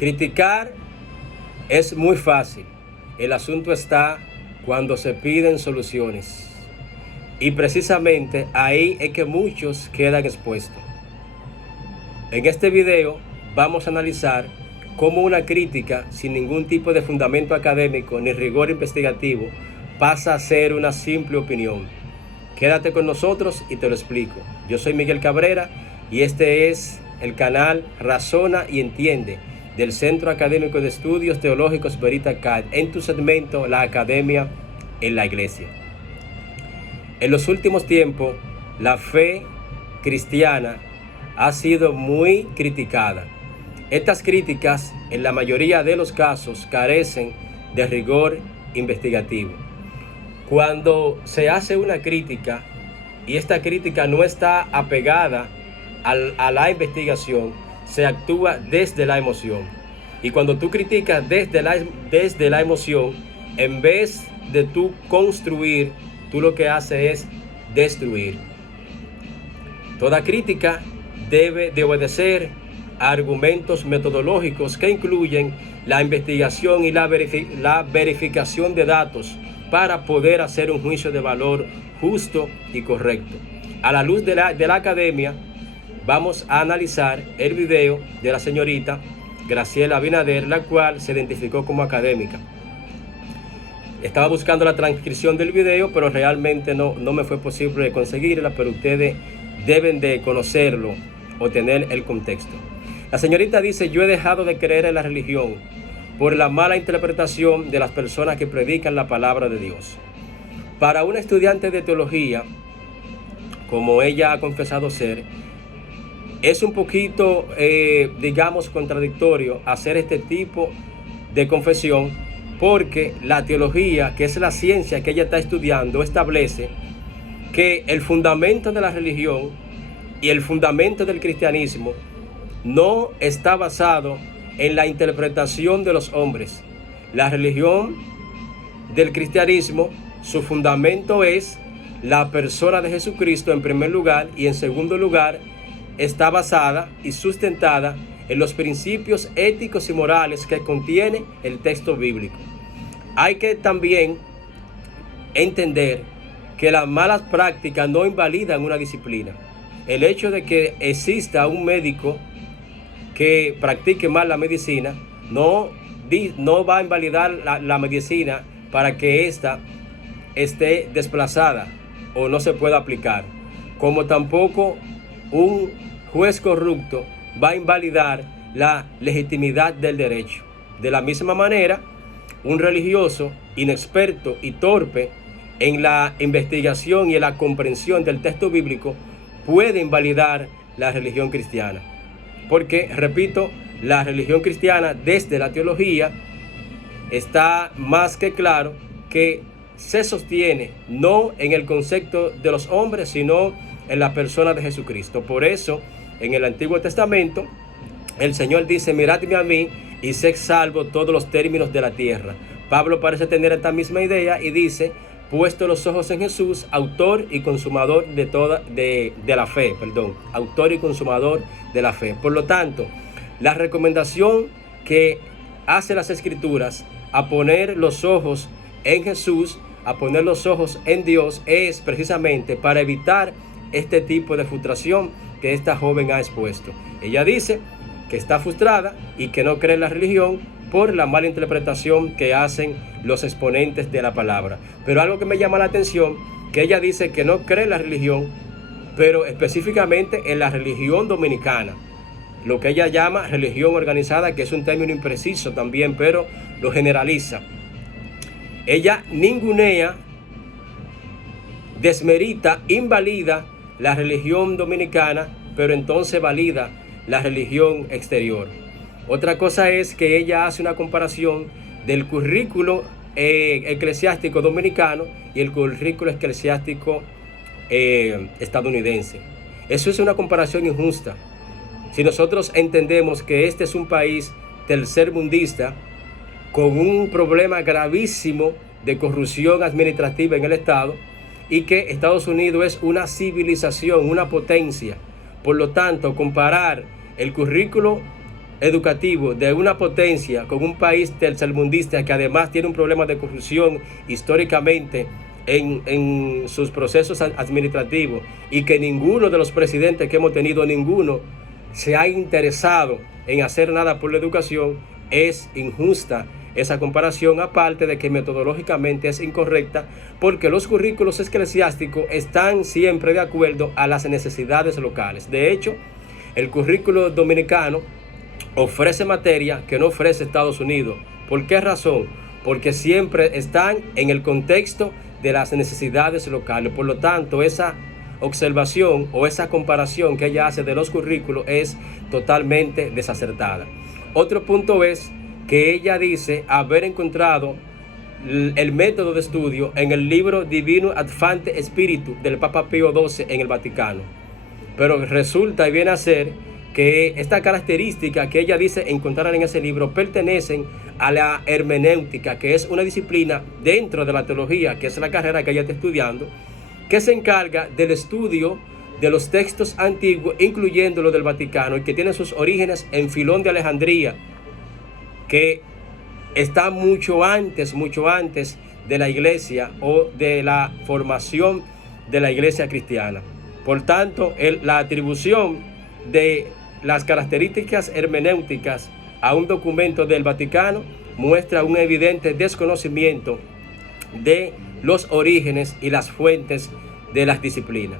Criticar es muy fácil. El asunto está cuando se piden soluciones. Y precisamente ahí es que muchos quedan expuestos. En este video vamos a analizar cómo una crítica sin ningún tipo de fundamento académico ni rigor investigativo pasa a ser una simple opinión. Quédate con nosotros y te lo explico. Yo soy Miguel Cabrera y este es el canal Razona y Entiende del Centro Académico de Estudios Teológicos VeritaCAD en tu segmento La Academia en la Iglesia. En los últimos tiempos, la fe cristiana ha sido muy criticada. Estas críticas, en la mayoría de los casos, carecen de rigor investigativo. Cuando se hace una crítica y esta crítica no está apegada a la investigación, se actúa desde la emoción. Y cuando tú criticas desde la emoción, en vez de tú construir, tú lo que haces es destruir. Toda crítica debe de obedecer a argumentos metodológicos que incluyen la investigación y la verificación de datos para poder hacer un juicio de valor justo y correcto. A la luz de la academia, vamos a analizar el video de la señorita Graciela Abinader, la cual se identificó como académica. Estaba buscando la transcripción del video, pero realmente no me fue posible conseguirla, pero ustedes deben de conocerlo o tener el contexto. La señorita dice: yo he dejado de creer en la religión por la mala interpretación de las personas que predican la palabra de Dios. Para una estudiante de teología, como ella ha confesado ser, es un poquito, digamos, contradictorio hacer este tipo de confesión, porque la teología, que es la ciencia que ella está estudiando, establece que el fundamento de la religión y el fundamento del cristianismo no está basado en la interpretación de los hombres. La religión del cristianismo, su fundamento es la persona de Jesucristo en primer lugar, y en segundo lugar está basada y sustentada en los principios éticos y morales que contiene el texto bíblico. Hay que también entender que las malas prácticas no invalidan una disciplina. El hecho de que exista un médico que practique mal la medicina no va a invalidar la medicina para que ésta esté desplazada o no se pueda aplicar. Como tampoco un juez corrupto va a invalidar la legitimidad del derecho. De la misma manera, un religioso inexperto y torpe en la investigación y en la comprensión del texto bíblico puede invalidar la religión cristiana. Porque, repito, la religión cristiana desde la teología está más que claro que se sostiene no en el concepto de los hombres, sino en la persona de Jesucristo. Por eso, en el Antiguo Testamento, el Señor dice: miradme a mí y sed salvo todos los términos de la tierra. Pablo parece tener esta misma idea y dice: puesto los ojos en Jesús, autor y consumador de la fe, autor y consumador de la fe. Por lo tanto, la recomendación que hace las Escrituras a poner los ojos en Jesús, a poner los ojos en Dios, es precisamente para evitar este tipo de frustración que esta joven ha expuesto. Ella dice que está frustrada y que no cree en la religión por la mala interpretación que hacen los exponentes de la palabra. Pero algo que me llama la atención, que ella dice que no cree en la religión, pero específicamente en la religión dominicana, lo que ella llama religión organizada, que es un término impreciso también, pero lo generaliza. Ella ningunea, desmerita, invalida la religión dominicana, pero entonces valida la religión exterior. Otra cosa es que ella hace una comparación del currículo eclesiástico dominicano y el currículo eclesiástico estadounidense. Eso es una comparación injusta. Si nosotros entendemos que este es un país tercermundista con un problema gravísimo de corrupción administrativa en el Estado, y que Estados Unidos es una civilización, una potencia, por lo tanto, comparar el currículo educativo de una potencia con un país tercermundista que además tiene un problema de corrupción históricamente en sus procesos administrativos, y que ninguno de los presidentes que hemos tenido, ninguno se ha interesado en hacer nada por la educación, es injusta esa comparación, aparte de que metodológicamente es incorrecta, porque los currículos eclesiásticos están siempre de acuerdo a las necesidades locales. De hecho, el currículo dominicano ofrece materia que no ofrece Estados Unidos. ¿Por qué razón? Porque siempre están en el contexto de las necesidades locales. Por lo tanto, esa observación o esa comparación que ella hace de los currículos es totalmente desacertada. Otro punto es que ella dice haber encontrado el método de estudio en el libro Divino Adfante Spiritu del Papa Pío XII en el Vaticano. Pero resulta y viene a ser que esta característica que ella dice encontrar en ese libro pertenecen a la hermenéutica, que es una disciplina dentro de la teología, que es la carrera que ella está estudiando, que se encarga del estudio de los textos antiguos, incluyendo los del Vaticano, y que tiene sus orígenes en Filón de Alejandría, que está mucho antes de la iglesia o de la formación de la iglesia cristiana. Por tanto, la atribución de las características hermenéuticas a un documento del Vaticano muestra un evidente desconocimiento de los orígenes y las fuentes de las disciplinas.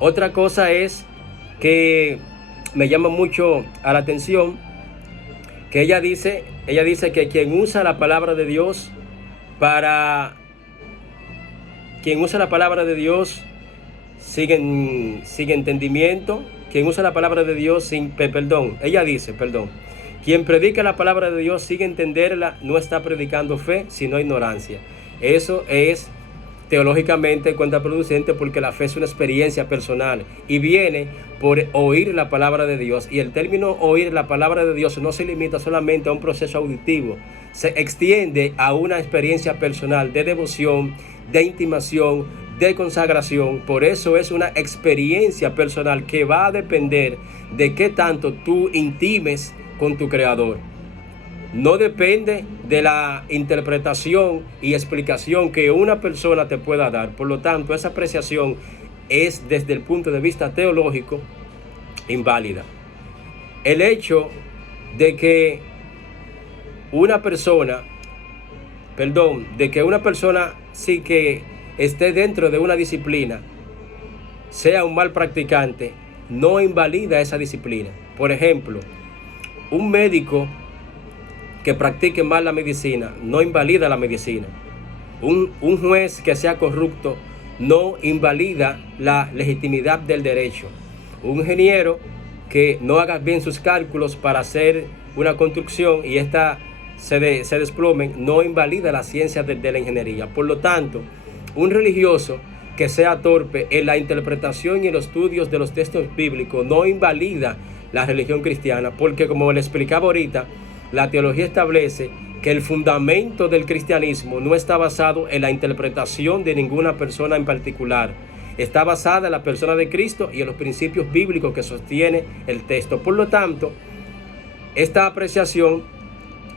Otra cosa es que me llama mucho a la atención que ella dice que quien usa la palabra de Dios sin entendimiento, quien usa la palabra de Dios quien predica la palabra de Dios sin entenderla no está predicando fe, sino ignorancia. Eso es teológicamente contraproducente, porque la fe es una experiencia personal y viene por oír la palabra de Dios. Y el término oír la palabra de Dios no se limita solamente a un proceso auditivo, se extiende a una experiencia personal de devoción, de intimación, de consagración. Por eso es una experiencia personal que va a depender de qué tanto tú intimes con tu Creador. No depende de la interpretación y explicación que una persona te pueda dar. Por lo tanto, esa apreciación es, desde el punto de vista teológico, inválida. El hecho de que una persona sí que esté dentro de una disciplina, sea un mal practicante, no invalida esa disciplina. Por ejemplo, un médico que practique mal la medicina no invalida la medicina. Un juez que sea corrupto no invalida la legitimidad del derecho. Un ingeniero que no haga bien sus cálculos para hacer una construcción y esta se desplome no invalida la ciencia de la ingeniería. Por lo tanto, un religioso que sea torpe en la interpretación y en los estudios de los textos bíblicos no invalida la religión cristiana, porque, como le explicaba ahorita, la teología establece que el fundamento del cristianismo no está basado en la interpretación de ninguna persona en particular. Está basada en la persona de Cristo y en los principios bíblicos que sostiene el texto. Por lo tanto, esta apreciación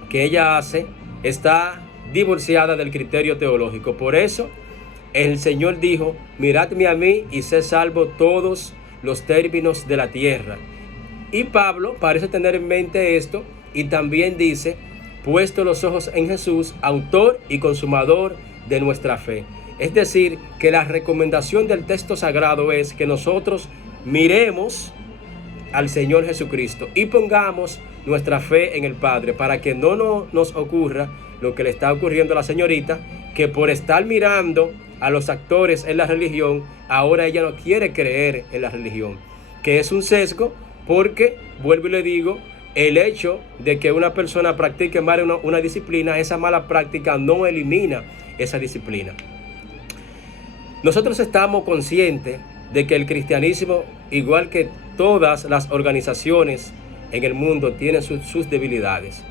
que ella hace está divorciada del criterio teológico. Por eso, el Señor dijo: miradme a mí y sé salvo todos los términos de la tierra. Y Pablo parece tener en mente esto, y también dice: puesto los ojos en Jesús, autor y consumador de nuestra fe. Es decir, que la recomendación del texto sagrado es que nosotros miremos al Señor Jesucristo y pongamos nuestra fe en el Padre, para que no nos ocurra lo que le está ocurriendo a la señorita, que por estar mirando a los actores en la religión, ahora ella no quiere creer en la religión, que es un sesgo, porque, vuelvo y le digo, el hecho de que una persona practique mal una disciplina, esa mala práctica no elimina esa disciplina. Nosotros estamos conscientes de que el cristianismo, igual que todas las organizaciones en el mundo, tiene sus debilidades.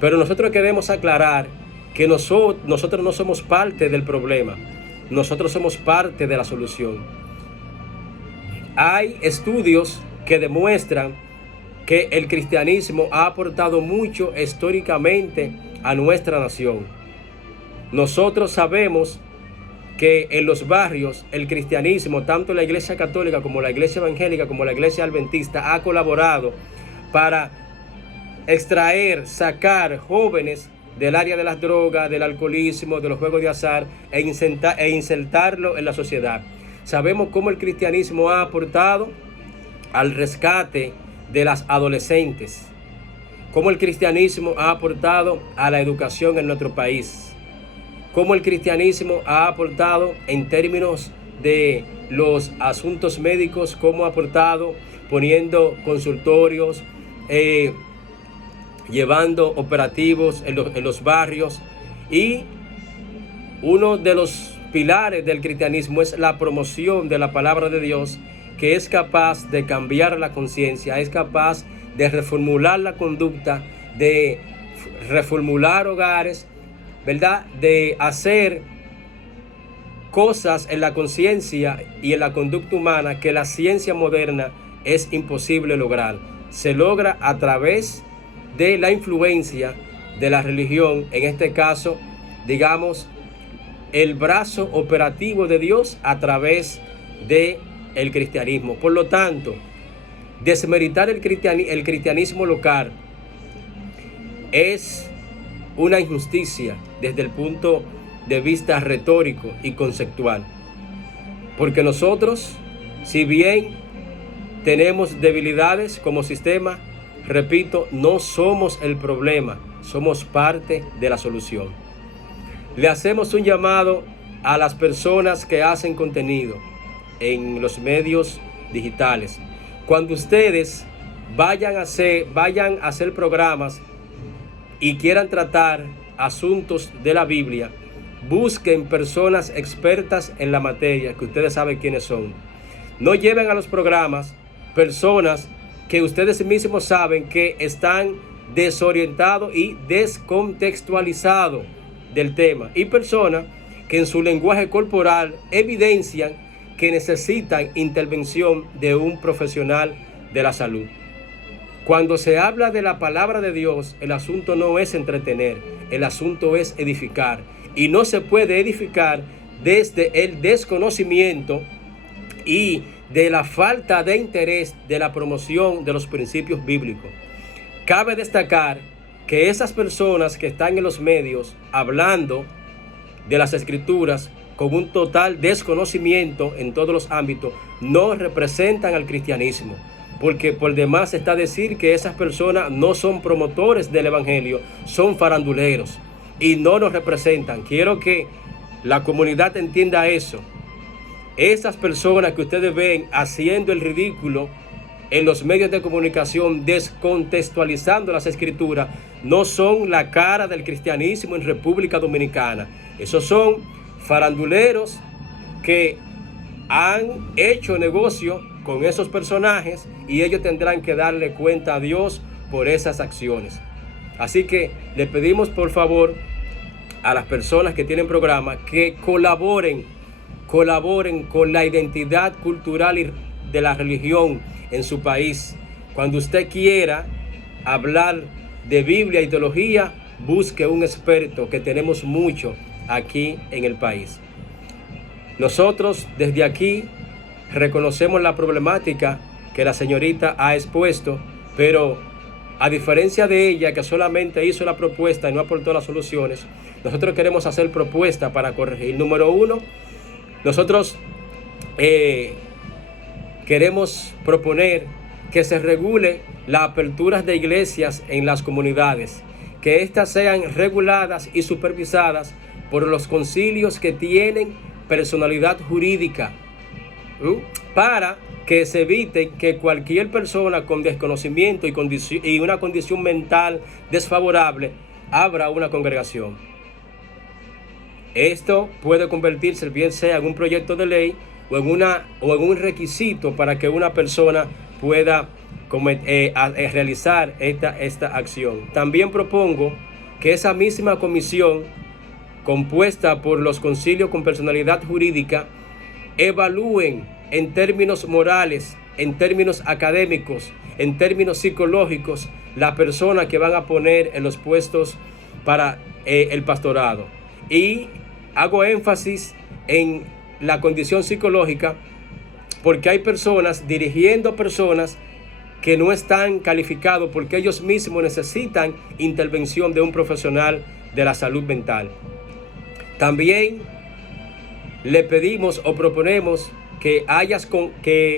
Pero nosotros queremos aclarar que nosotros no somos parte del problema, nosotros somos parte de la solución. Hay estudios que demuestran que el cristianismo ha aportado mucho históricamente a nuestra nación. Nosotros sabemos que en los barrios el cristianismo, tanto la iglesia católica como la iglesia evangélica como la iglesia adventista, ha colaborado para extraer, sacar jóvenes del área de las drogas, del alcoholismo, de los juegos de azar e insertarlo en la sociedad. Sabemos cómo el cristianismo ha aportado al rescate de las adolescentes, cómo el cristianismo ha aportado a la educación en nuestro país, cómo el cristianismo ha aportado en términos de los asuntos médicos, cómo ha aportado poniendo consultorios, llevando operativos en los barrios. Y uno de los pilares del cristianismo es la promoción de la palabra de Dios, que es capaz de cambiar la conciencia, es capaz de reformular la conducta, de reformular hogares, ¿verdad? De hacer cosas en la conciencia y en la conducta humana que la ciencia moderna es imposible lograr. Se logra a través de la influencia de la religión, en este caso, digamos, el brazo operativo de Dios a través de el cristianismo. Por lo tanto, desmeritar el cristianismo local es una injusticia desde el punto de vista retórico y conceptual, porque nosotros, si bien tenemos debilidades como sistema, repito, no somos el problema, somos parte de la solución. Le hacemos un llamado a las personas que hacen contenido en los medios digitales. Cuando ustedes vayan a hacer programas y quieran tratar asuntos de la Biblia, busquen personas expertas en la materia, que ustedes saben quiénes son. No lleven a los programas personas que ustedes mismos saben que están desorientados y descontextualizados del tema, y personas que en su lenguaje corporal evidencian que necesitan intervención de un profesional de la salud. Cuando se habla de la palabra de Dios, el asunto no es entretener, el asunto es edificar. Y no se puede edificar desde el desconocimiento y de la falta de interés de la promoción de los principios bíblicos. Cabe destacar que esas personas que están en los medios hablando de las escrituras con un total desconocimiento en todos los ámbitos, no representan al cristianismo, porque por demás está decir que esas personas no son promotores del evangelio, son faranduleros y no nos representan. Quiero que la comunidad entienda eso. Esas personas que ustedes ven haciendo el ridículo en los medios de comunicación, descontextualizando las escrituras, no son la cara del cristianismo en República Dominicana. Esos son faranduleros que han hecho negocio con esos personajes y ellos tendrán que darle cuenta a Dios por esas acciones. Así que le pedimos por favor a las personas que tienen programa que colaboren con la identidad cultural y de la religión en su país. Cuando usted quiera hablar de Biblia y teología, busque un experto, que tenemos mucho aquí en el país. Nosotros desde aquí reconocemos la problemática que la señorita ha expuesto, pero a diferencia de ella, que solamente hizo la propuesta y no aportó las soluciones, nosotros queremos hacer propuestas para corregir. Número uno, nosotros queremos proponer que se regule las aperturas de iglesias en las comunidades, que éstas sean reguladas y supervisadas por los concilios que tienen personalidad jurídica, para que se evite que cualquier persona con desconocimiento y una condición mental desfavorable abra una congregación. Esto puede convertirse, bien sea en un proyecto de ley o en un requisito para que una persona pueda realizar esta acción. También propongo que esa misma comisión, compuesta por los concilios con personalidad jurídica, evalúen en términos morales, en términos académicos, en términos psicológicos las personas que van a poner en los puestos para el pastorado. Y hago énfasis en la condición psicológica porque hay personas dirigiendo personas que no están calificados porque ellos mismos necesitan intervención de un profesional de la salud mental. También le pedimos o proponemos que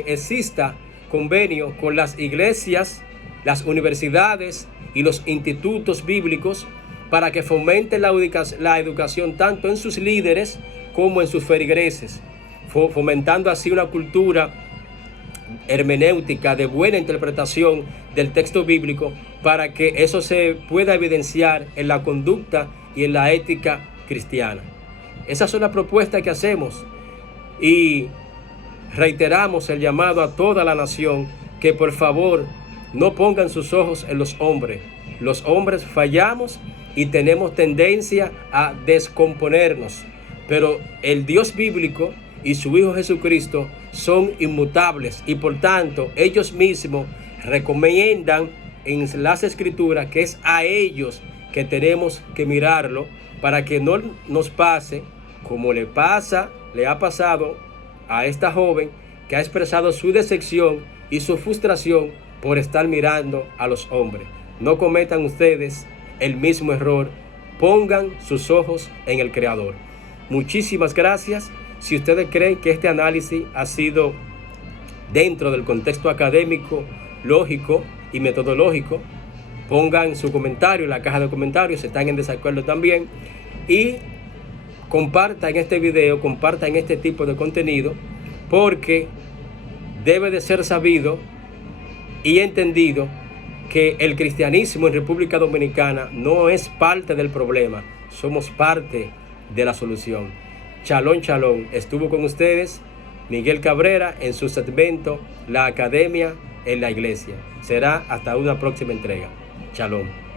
exista convenio con las iglesias, las universidades y los institutos bíblicos para que fomenten la educación tanto en sus líderes como en sus feligreses, fomentando así una cultura hermenéutica de buena interpretación del texto bíblico para que eso se pueda evidenciar en la conducta y en la ética cristiana. Esas son las propuestas que hacemos y reiteramos el llamado a toda la nación que por favor no pongan sus ojos en los hombres. Los hombres fallamos y tenemos tendencia a descomponernos, pero el Dios bíblico y su Hijo Jesucristo son inmutables y por tanto ellos mismos recomiendan en las Escrituras que es a ellos que tenemos que mirarlo para que no nos pase como le ha pasado a esta joven que ha expresado su decepción y su frustración por estar mirando a los hombres. No cometan ustedes el mismo error, pongan sus ojos en el Creador. Muchísimas gracias. Si ustedes creen que este análisis ha sido dentro del contexto académico, lógico y metodológico, pongan su comentario en la caja de comentarios si están en desacuerdo también y compartan este video, compartan este tipo de contenido porque debe de ser sabido y entendido que el cristianismo en República Dominicana no es parte del problema, somos parte de la solución. Shalom, shalom. Estuvo con ustedes Miguel Cabrera en su segmento La Academia en la Iglesia. Será hasta una próxima entrega. Shalom.